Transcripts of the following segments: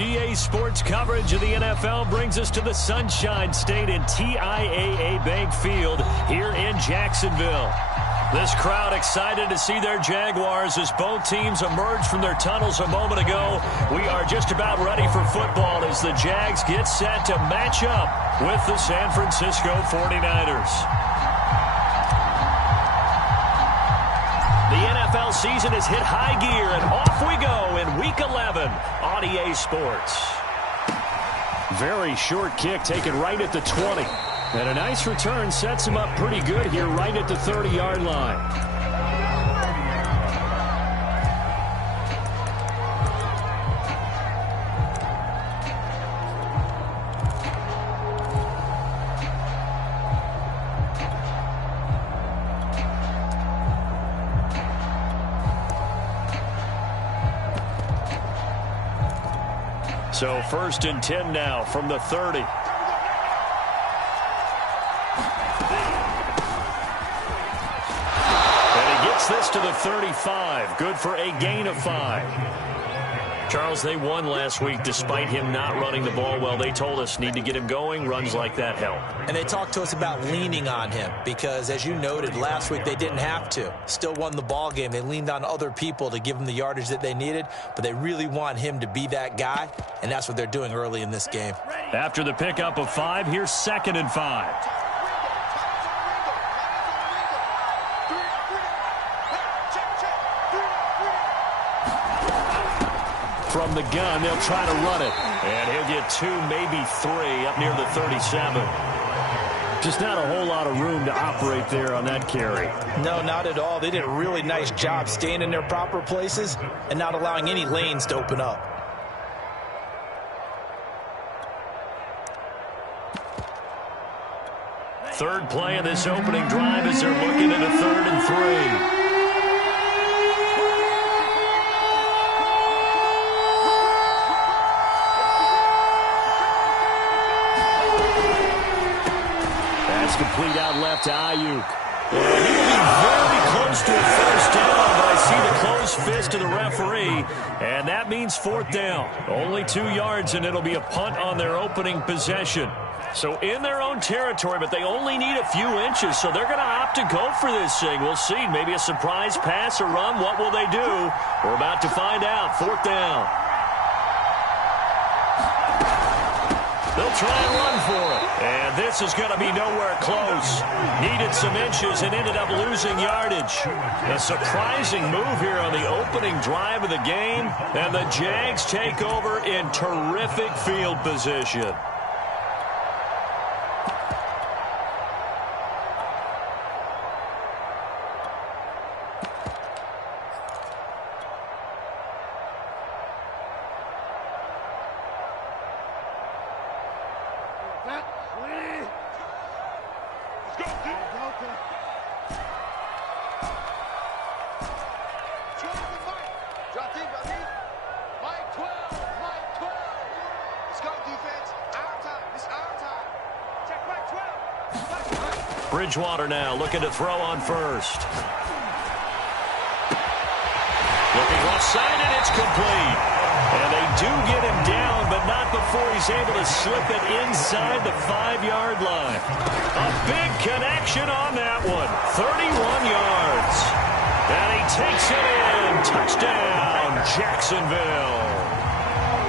EA Sports coverage of the NFL brings us to the Sunshine State and TIAA Bank Field here in Jacksonville. This crowd excited to see their Jaguars as both teams emerged from their tunnels a moment ago. We are just about ready for football as the Jags get set to match up with the San Francisco 49ers. The NFL season has hit high gear, and off we go in Week 11 on EA Sports. Very short kick taken right at the 20. And a nice return sets him up pretty good here right at the 30-yard line. So 1st and 10 now from the 30. And he gets this to the 35. Good for a gain of 5. Charles, they won last week despite him not running the ball well. They told us need to get him going. Runs like that help. And they talked to us about leaning on him because, as you noted, last week they didn't have to. Still won the ball game. They leaned on other people to give them the yardage that they needed, but they really want him to be that guy, and that's what they're doing early in this game. After the pickup of 5, here's 2nd and 5. From the gun, they'll try to run it. And he'll get 2, maybe 3 up near the 37. Just not a whole lot of room to operate there on that carry. No, not at all. They did a really nice job staying in their proper places and not allowing any lanes to open up. Third play of this opening drive as they're looking at a 3rd and 3. Complete out left to Ayuk. And he will be very close to a 1st down, but I see the closed fist of the referee, and that means 4th down. Only 2 yards, and it'll be a punt on their opening possession. So in their own territory, but they only need a few inches, so they're going to opt to go for this thing. We'll see. Maybe a surprise pass or run. What will they do? We're about to find out. 4th down. They'll try and run for it. And this is going to be nowhere close. Needed some inches and ended up losing yardage. A surprising move here on the opening drive of the game. And the Jags take over in terrific field position. Bridgewater now looking to throw on 1st. Looking left side, and it's complete. And they do get him down, but not before he's able to slip it inside the 5-yard line. A big connection on that one. 31 yards. And he takes it in. Touchdown, Jacksonville.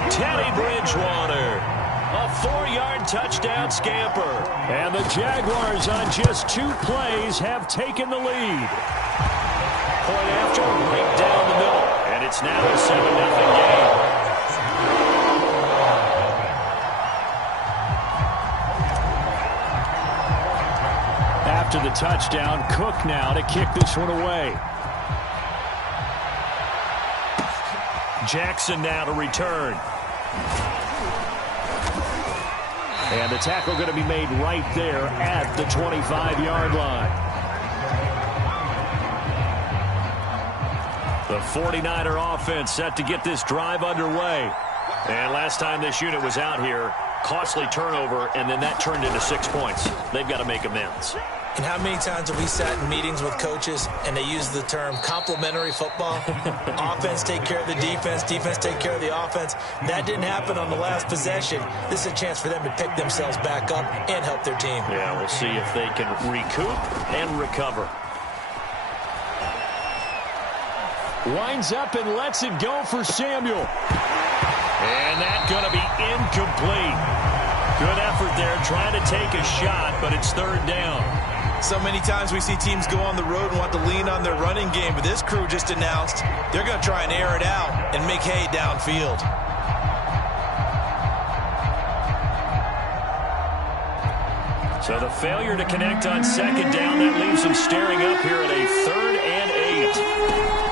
Teddy Bridgewater. A 4-yard touchdown scamper. And the Jaguars on just 2 plays have taken the lead. Point after, right down the middle. And it's now a 7-0 game. After the touchdown, Cook now to kick this one away. Jackson now to return. And the tackle going to be made right there at the 25-yard line. The 49er offense set to get this drive underway. And last time this unit was out here, costly turnover, and then that turned into 6 points. They've got to make amends. And how many times have we sat in meetings with coaches and they use the term complementary football? Offense take care of the defense, defense take care of the offense. That didn't happen on the last possession. This is a chance for them to pick themselves back up and help their team. Yeah, we'll see if they can recoup and recover. Winds up and lets it go for Samuel. And that's going to be incomplete. Good effort there trying to take a shot, but it's third down. So many times we see teams go on the road and want to lean on their running game, but this crew just announced they're going to try and air it out and make hay downfield. So the failure to connect on second down, that leaves them staring up here at a 3rd and 8.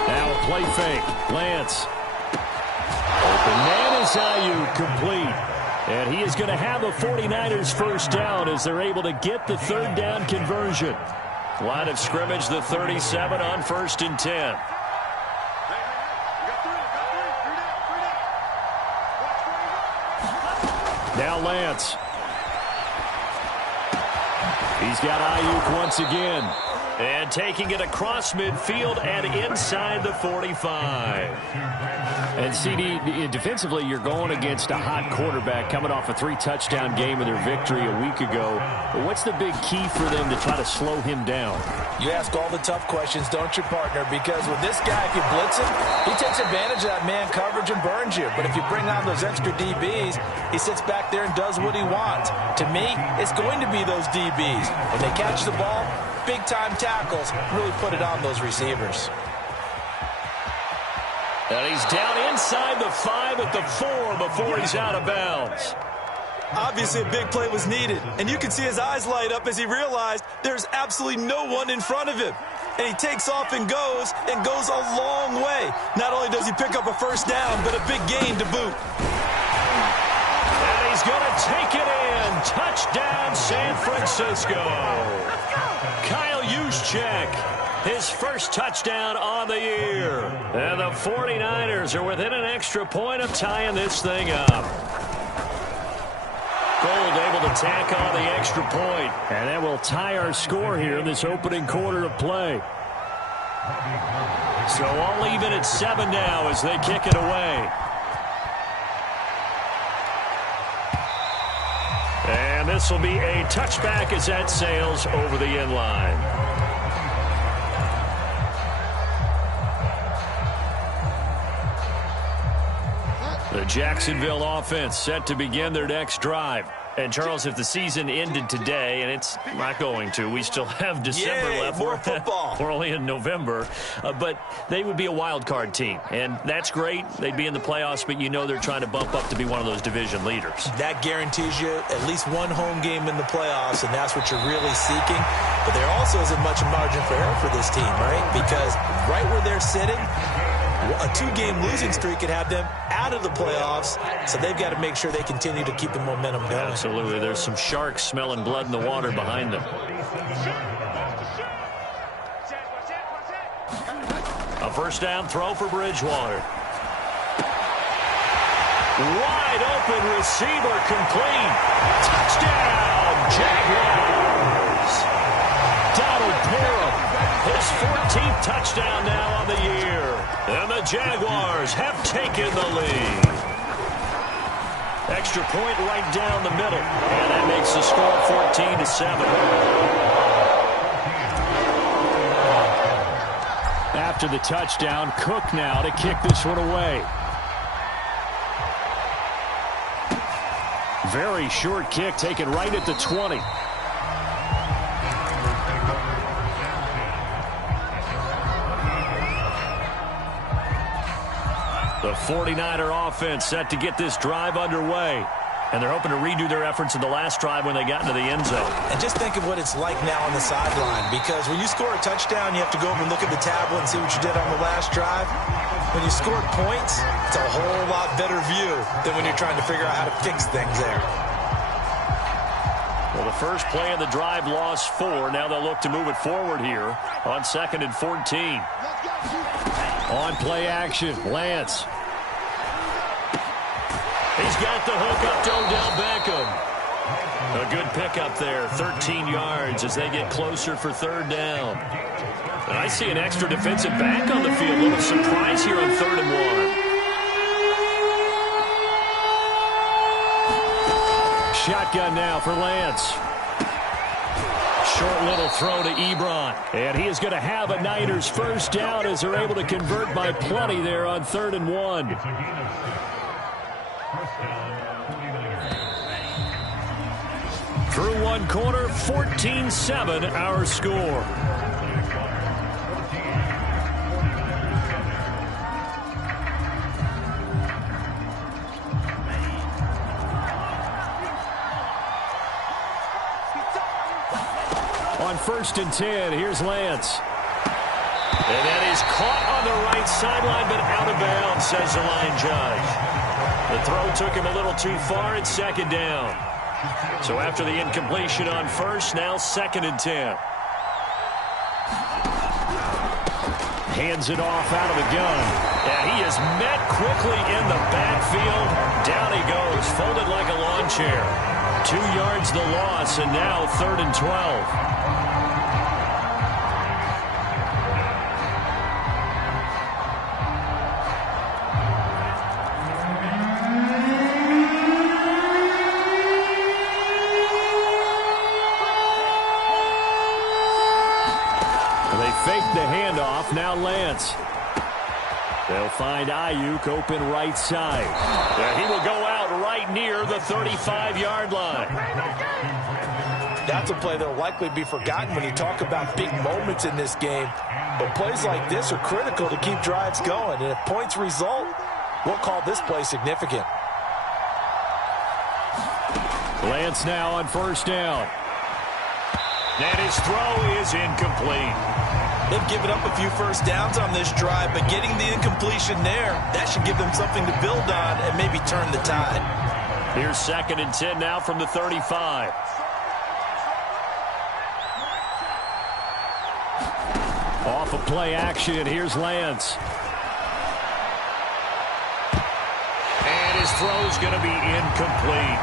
Now a play fake. Lance. Open man is Ayuk, complete. And he is going to have the 49ers first down as they're able to get the 3rd down conversion. Line of scrimmage, the 37 on 1st and 10. Now Lance. He's got Ayuk once again. And taking it across midfield and inside the 45. And CD, defensively, you're going against a hot quarterback coming off a 3-touchdown game in their victory a week ago. But what's the big key for them to try to slow him down? You ask all the tough questions, don't you, partner? Because with this guy, if you blitz him, he takes advantage of that man coverage and burns you. But if you bring on those extra DBs, he sits back there and does what he wants. To me, it's going to be those DBs. When they catch the ball, big-time tackles really put it on those receivers. And he's down inside the 5 at the 4 before he's out of bounds. Obviously, a big play was needed, and you can see his eyes light up as he realized there's absolutely no one in front of him. And he takes off and goes a long way. Not only does he pick up a first down, but a big gain to boot. And he's going to take it in. Touchdown, San Francisco. Kyle Juszczyk, his first touchdown on the year. And the 49ers are within an extra point of tying this thing up. Gold able to tack on the extra point. And that will tie our score here in this opening quarter of play. So all even at 7 now as they kick it away. And this will be a touchback as that sails over the end line. The Jacksonville offense set to begin their next drive. And, Charles, if the season ended today, and it's not going to, we still have December left. More football. We're only in November. But they would be a wild card team. And that's great. They'd be in the playoffs, but you know they're trying to bump up to be one of those division leaders. That guarantees you at least one home game in the playoffs, and that's what you're really seeking. But there also isn't much margin for error for this team, right? Because right where they're sitting, a 2-game losing streak could have them out of the playoffs, so they've got to make sure they continue to keep the momentum going. Absolutely. There's some sharks smelling blood in the water behind them. A first down throw for Bridgewater. Wide open receiver, complete. Touchdown, Jaguars. Donald Parham, his 14th touchdown now on the year. And the Jaguars have taken the lead. Extra point right down the middle. And that makes the score 14-7. After the touchdown, Cook now to kick this one away. Very short kick taken right at the 20. The 49er offense set to get this drive underway. And they're hoping to redo their efforts in the last drive when they got into the end zone. And just think of what it's like now on the sideline, because when you score a touchdown, you have to go over and look at the tablet and see what you did on the last drive. When you scored points, it's a whole lot better view than when you're trying to figure out how to fix things there. Well, the first play of the drive lost 4. Now they'll look to move it forward here on 2nd and 14. On play action, Lance. He's got the hook up to Odell Beckham. A good pickup there, 13 yards as they get closer for third down. And I see an extra defensive back on the field. A little surprise here on 3rd and 1. Shotgun now for Lance. Short little throw to Ebron. And he is going to have a Niners first down as they're able to convert by plenty there on 3rd and 1. Through one quarter, 14-7 our score. On 1st and 10, here's Lance. And that is caught on the right sideline, but out of bounds, says the line judge. The throw took him a little too far at 2nd down. So after the incompletion on 1st, now 2nd and 10. Hands it off out of the gun. Yeah, he is met quickly in the backfield. Down he goes, folded like a lawn chair. 2 yards the loss, and now 3rd and 12. Fake the handoff, now Lance. They'll find Ayuk open right side. Yeah, he will go out right near the 35-yard line. That's a play that will likely be forgotten when you talk about big moments in this game. But plays like this are critical to keep drives going. And if points result, we'll call this play significant. Lance now on 1st down. And his throw is incomplete. They've given up a few first downs on this drive, but getting the incompletion there, that should give them something to build on and maybe turn the tide. Here's 2nd and 10 now from the 35. Off of play action, here's Lance. And his throw's going to be incomplete.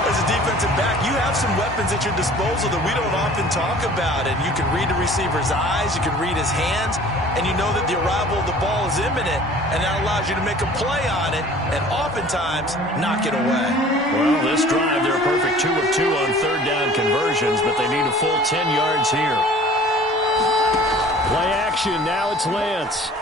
As a defensive back, you have some weapons at your disposal that we don't often talk about. And you can read the receiver's eyes, you can read his hands, and you know that the arrival of the ball is imminent, and that allows you to make a play on it and oftentimes knock it away. Well, this drive, they're a perfect 2 of 2 on 3rd down conversions, but they need a full 10 yards here. Play action, now it's Lance.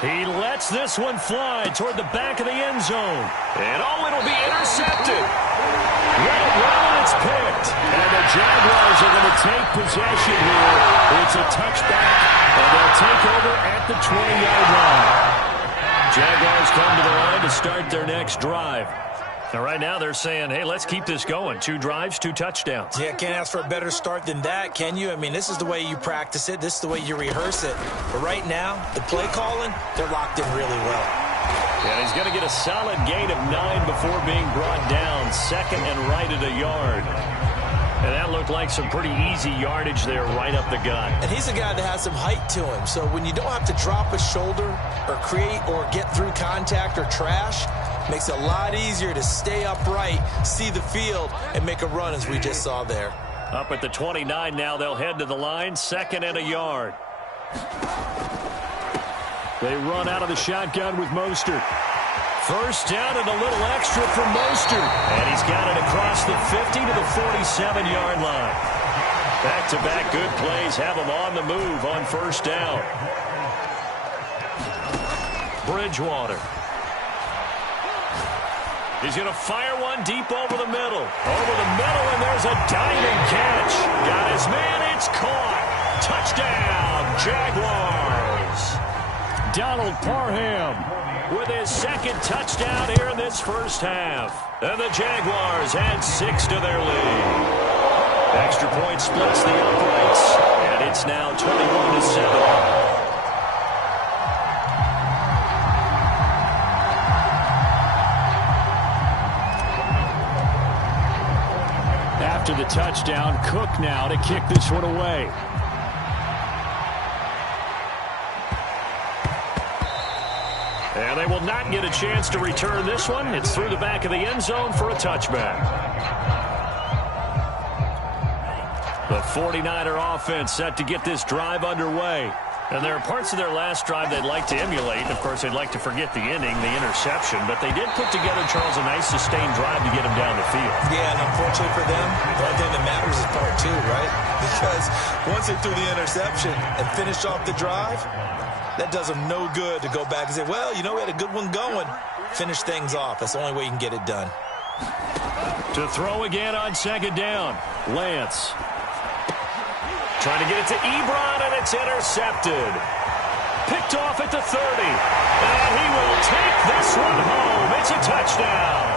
He lets this one fly toward the back of the end zone. And it'll be intercepted. Let it run, and it's picked. And the Jaguars are going to take possession here. It's a touchback, and they'll take over at the 20-yard line. Jaguars come to the line to start their next drive. Now, right now, they're saying, hey, let's keep this going. 2 drives, 2 touchdowns. Yeah, can't ask for a better start than that, can you? I mean, this is the way you practice it. This is the way you rehearse it. But right now, the play calling, they're locked in really well. Yeah, he's going to get a solid gain of 9 before being brought down. 2nd and right at a yard. And that looked like some pretty easy yardage there right up the gut. And he's a guy that has some height to him. So when you don't have to drop a shoulder or create or get through contact or trash, makes it a lot easier to stay upright, see the field, and make a run as we just saw there. Up at the 29 now, they'll head to the line. 2nd and a yard. They run out of the shotgun with Mostert. First down and a little extra for Mostert. And he's got it across the 50 to the 47-yard line. Back-to-back good plays have him on the move on 1st down. Bridgewater. He's going to fire one deep over the middle. Over the middle, and there's a diving catch. Got his man, it's caught. Touchdown, Jaguars. Donald Parham with his 2nd touchdown here in this first half. And the Jaguars add 6 to their lead. Extra point splits the uprights, and it's now 21-7. After the touchdown, Cook now to kick this one away. And they will not get a chance to return this one. It's through the back of the end zone for a touchback. The 49er offense set to get this drive underway. And there are parts of their last drive they'd like to emulate. Of course, they'd like to forget the ending, the interception. But they did put together, Charles, a nice sustained drive to get them down the field. Yeah, and unfortunately for them, the only thing that matters is part two, right? Because once they threw the interception and finished off the drive, that does them no good to go back and say, well, you know, we had a good one going. Finish things off. That's the only way you can get it done. To throw again on second down, Lance. Trying to get it to Ebron, and it's intercepted. Picked off at the 30. And he will take this one home. It's a touchdown.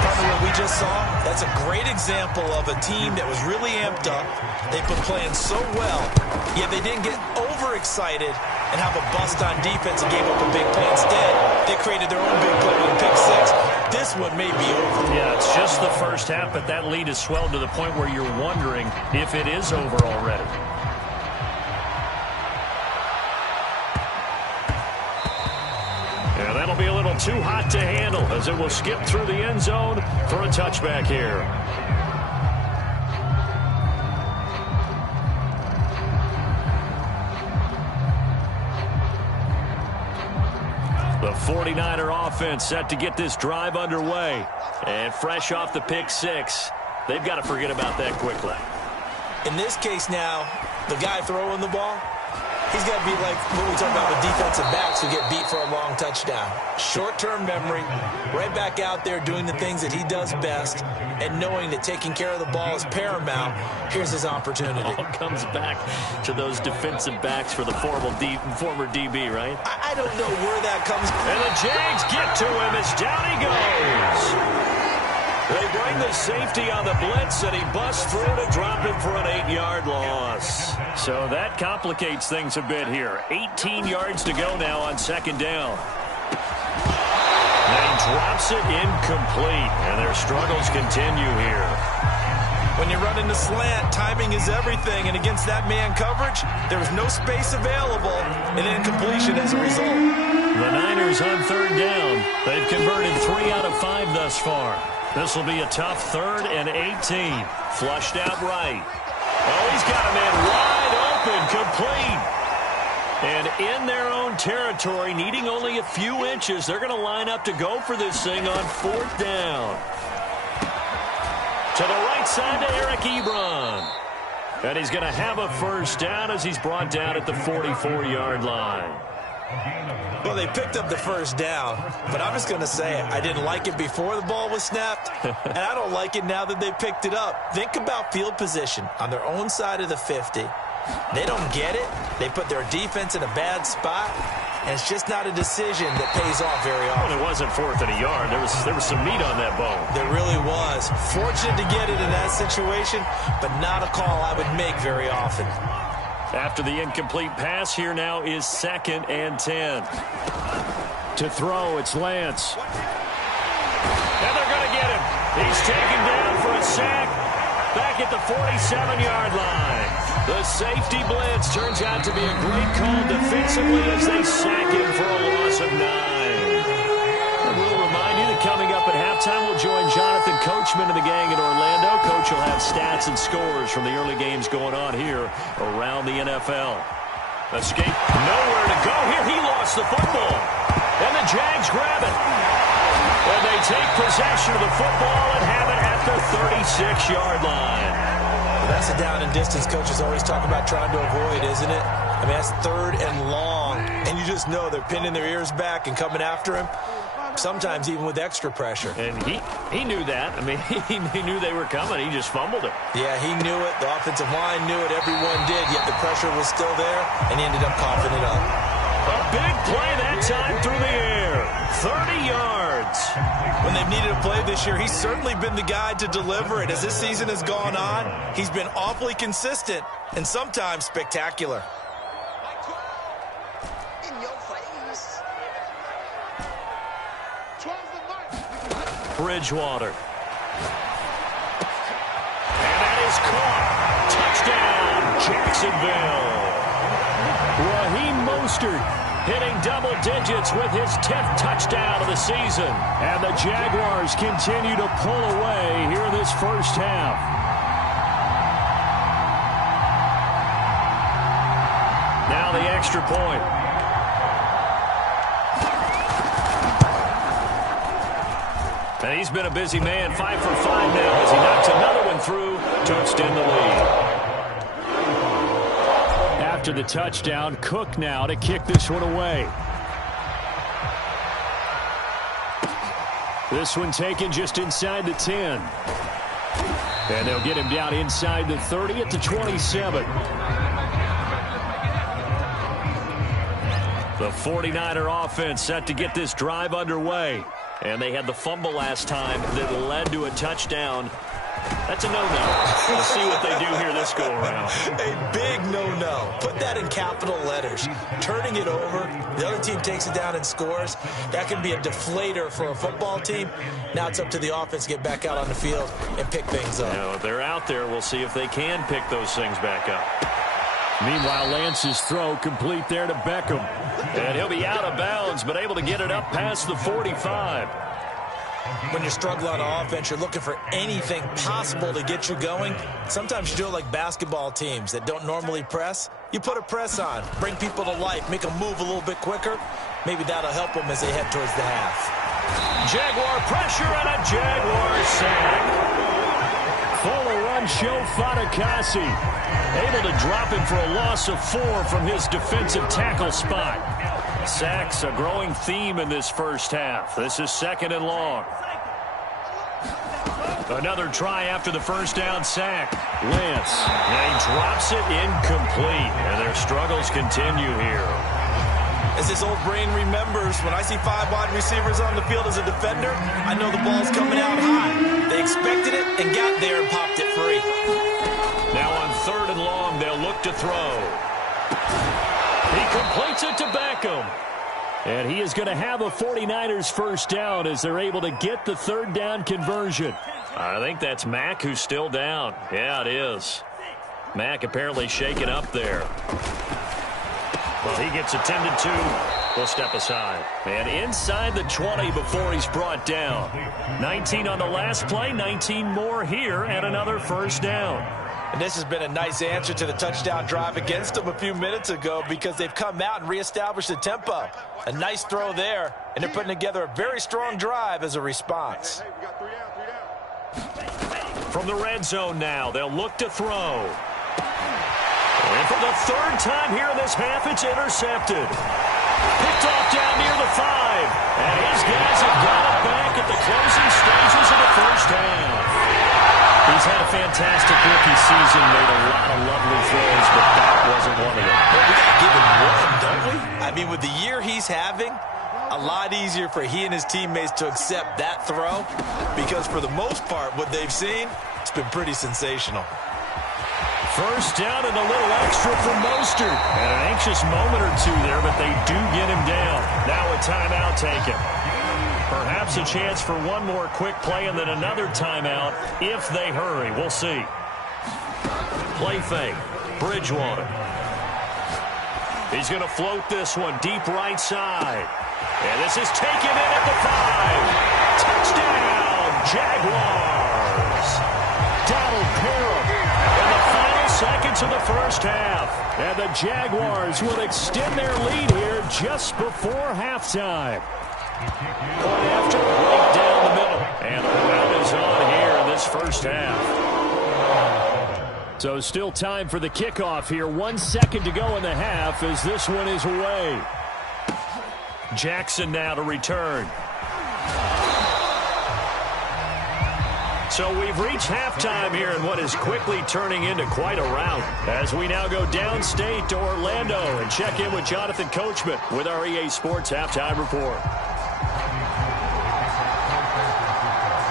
Probably what we just saw, that's a great example of a team that was really amped up. They've been playing so well, yet they didn't get overexcited and have a bust on defense and gave up a big play. Instead, they created their own big play with a pick six. This one may be over. Yeah, it's just the first half, but that lead has swelled to the point where you're wondering if it is over already. Yeah, that'll be a little too hot to handle as it will skip through the end zone for a touchback here. The 49er offense set to get this drive underway. And fresh off the pick six, they've got to forget about that quickly. In this case now, the guy throwing the ball, he's got to be like what we talk about with defensive backs who get beat for a long touchdown. Short-term memory, right back out there doing the things that he does best, and knowing that taking care of the ball is paramount. Here's his opportunity. All comes back to those defensive backs for the former DB, right? I don't know where that comes from. And the Jags get to him as down he goes. They bring the safety on the blitz, and he busts through to drop him for an 8-yard loss. So that complicates things a bit here. 18 yards to go now on second down. And he drops it incomplete, and their struggles continue here. When you're running the slant, timing is everything, and against that man coverage, there was no space available, and incompletion as a result. The Niners on third down. They've converted 3 out of 5 thus far. This will be a tough 3rd and 18. Flushed out right. Oh, he's got a man wide open, complete. And in their own territory, needing only a few inches, they're going to line up to go for this thing on 4th down. To the right side to Eric Ebron. And he's going to have a first down as he's brought down at the 44-yard line. Well, they picked up the first down, but I'm just going to say I didn't like it before the ball was snapped, and I don't like it now that they picked it up. Think about field position on their own side of the 50. They don't get it. They put their defense in a bad spot, and it's just not a decision that pays off very often. Well, it wasn't 4th and a yard. There was some meat on that bone. There really was. Fortunate to get it in that situation, but not a call I would make very often. After the incomplete pass, here now is 2nd and 10. To throw, it's Lance. And they're going to get him. He's taken down for a sack back at the 47-yard line. The safety blitz turns out to be a great call defensively as they sack him for a loss of 9. And we'll remind you that coming up at halftime, we'll join Jonathan Coachman and the gang in Orlando. Coach will have stats and scores from the early games going on here around the NFL. Escape, nowhere to go here. He lost the football. And the Jags grab it. And they take possession of the football and have it at the 36-yard line. Well, that's a down and distance coaches always talk about trying to avoid, isn't it? I mean, that's 3rd and long. And you just know they're pinning their ears back and coming after him. Sometimes even with extra pressure. And he knew that. I mean, he knew they were coming. He just fumbled it. Yeah, he knew it. The offensive line knew it. Everyone did. Yet the pressure was still there, and he ended up coughing it up. A big play that time through the air. 30 yards. When they've needed a play this year, he's certainly been the guy to deliver it. As this season has gone on, he's been awfully consistent and sometimes spectacular. Bridgewater. And that is caught. Touchdown, Jacksonville. Raheem Mostert hitting double digits with his 10th touchdown of the season. And the Jaguars continue to pull away here this first half. Now the extra point. And he's been a busy man, 5 for 5 now as he knocks another one through to extend the lead. After the touchdown, Cook now to kick this one away. This one taken just inside the 10. And they'll get him down inside the 30 at the 27. The 49er offense set to get this drive underway. And they had the fumble last time that led to a touchdown. That's a no-no. Let's see what they do here this go-around. A big no-no. Put that in capital letters. Turning it over, the other team takes it down and scores. That can be a deflator for a football team. Now it's up to the offense to get back out on the field and pick things up. If they're out there, we'll see if they can pick those things back up. Meanwhile, Lance's throw complete there to Beckham. And he'll be out of bounds, but able to get it up past the 45. When you're struggling on offense, you're looking for anything possible to get you going. Sometimes you do it like basketball teams that don't normally press. You put a press on, bring people to life, make them move a little bit quicker. Maybe that'll help them as they head towards the half. Jaguar pressure and a Jaguar sack. Fuller run show Fatukasi. Able to drop him for a loss of 4 from his defensive tackle spot. Sacks a growing theme in this first half. This is 2nd and long. Another try after the first down sack. Lance. And he drops it incomplete. And their struggles continue here. As this old brain remembers, when I see 5 wide receivers on the field as a defender, I know the ball's coming out high. They expected it and got there and popped it free. Now on 3rd and long, they'll look to throw. He completes it to Beckham. And he is going to have a 49ers first down as they're able to get the 3rd down conversion. I think that's Mack who's still down. Yeah, it is. Mack apparently shaken up there. Well, he gets attended to. We'll step aside. And inside the 20 before he's brought down. 19 on the last play, 19 more here, and another first down. And this has been a nice answer to the touchdown drive against them a few minutes ago because they've come out and reestablished the tempo. A nice throw there, and they're putting together a very strong drive as a response. From the red zone now, they'll look to throw. And for the 3rd time here in this half, it's intercepted. Picked off down near the 5. And his guys have got it back at the closing stages of the first half. He's had a fantastic rookie season, made a lot of lovely throws, but that wasn't one of them. Well, we got to give him one, don't we? I mean, with the year he's having, a lot easier for he and his teammates to accept that throw because for the most part, what they've seen, it's been pretty sensational. First down and a little extra for Mostert. And an anxious moment or two there, but they do get him down. Now a timeout taken. Perhaps a chance for one more quick play and then another timeout if they hurry. We'll see. Play fake. Bridgewater. He's going to float this one deep right side. And this is taken in at the 5. Touchdown, Jaguars. Donald Parham. In the final seconds of the first half. And the Jaguars will extend their lead here just before halftime. Point after, right down the middle. And the round is on here in this first half. So still time for the kickoff here. 1 second to go in the half as this one is away. Jackson now to return. So we've reached halftime here in what is quickly turning into quite a rout as we now go downstate to Orlando and check in with Jonathan Coachman with our EA Sports Halftime Report.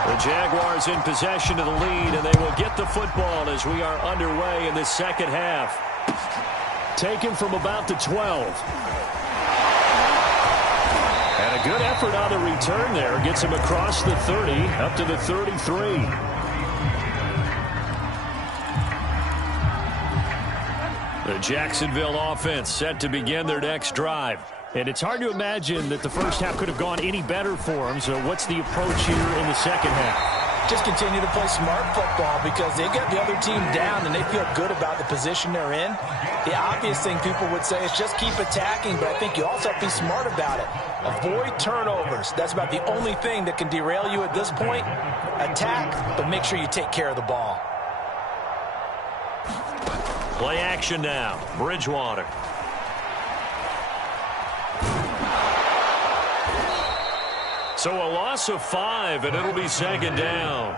The Jaguars in possession of the lead, and they will get the football as we are underway in the second half. Taken from about the 12. And a good effort on the return there. Gets him across the 30, up to the 33. The Jacksonville offense set to begin their next drive. And it's hard to imagine that the first half could have gone any better for them. So what's the approach here in the second half? Just continue to play smart football because they got the other team down and they feel good about the position they're in. The obvious thing people would say is just keep attacking, but I think you also have to be smart about it. Avoid turnovers. That's about the only thing that can derail you at this point. Attack, but make sure you take care of the ball. Play action now. Bridgewater. So a loss of 5, and it'll be second down.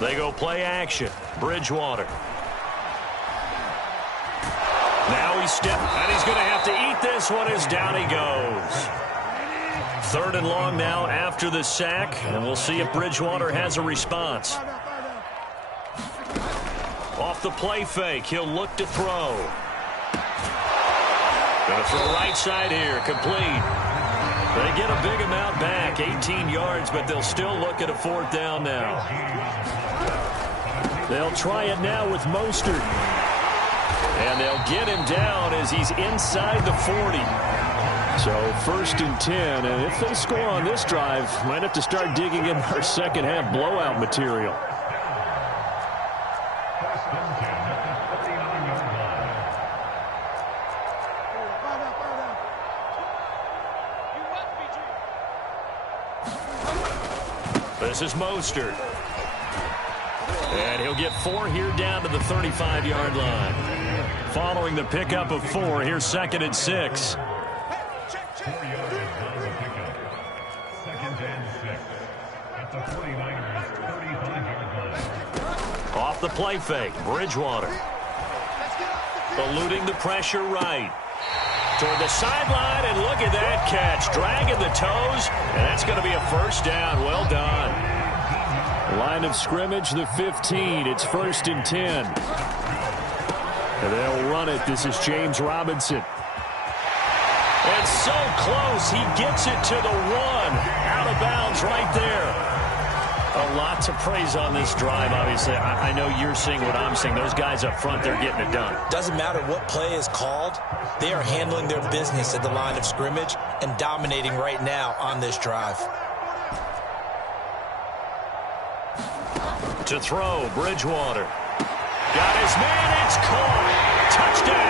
They go play action. Bridgewater. Now he's and he's going to have to eat this one as down he goes. 3rd and long now after the sack, and we'll see if Bridgewater has a response. Off the play fake, he'll look to throw. Going to throw right side here, complete. They get a big amount back, 18 yards, but they'll still look at a 4th down now. They'll try it now with Mostert. And they'll get him down as he's inside the 40. So 1st and 10, and if they score on this drive, might have to start digging in our second half blowout material. This is Mostert. And he'll get 4 here down to the 35-yard line. Following the pickup of 4, here's 2nd and 6. Off the play fake, Bridgewater. Eluding the pressure right. Toward the sideline, and look at that catch. Dragging the toes, and that's going to be a 1st down. Well done. Line of scrimmage, the 15. It's 1st and 10. And they'll run it. This is James Robinson. And so close. He gets it to the 1. Out of bounds right there. A lot to praise on this drive, obviously. I know you're seeing what I'm seeing. Those guys up front, they're getting it done. Doesn't matter what play is called. They are handling their business at the line of scrimmage and dominating right now on this drive. To throw, Bridgewater. Got his man, it's caught. Touchdown.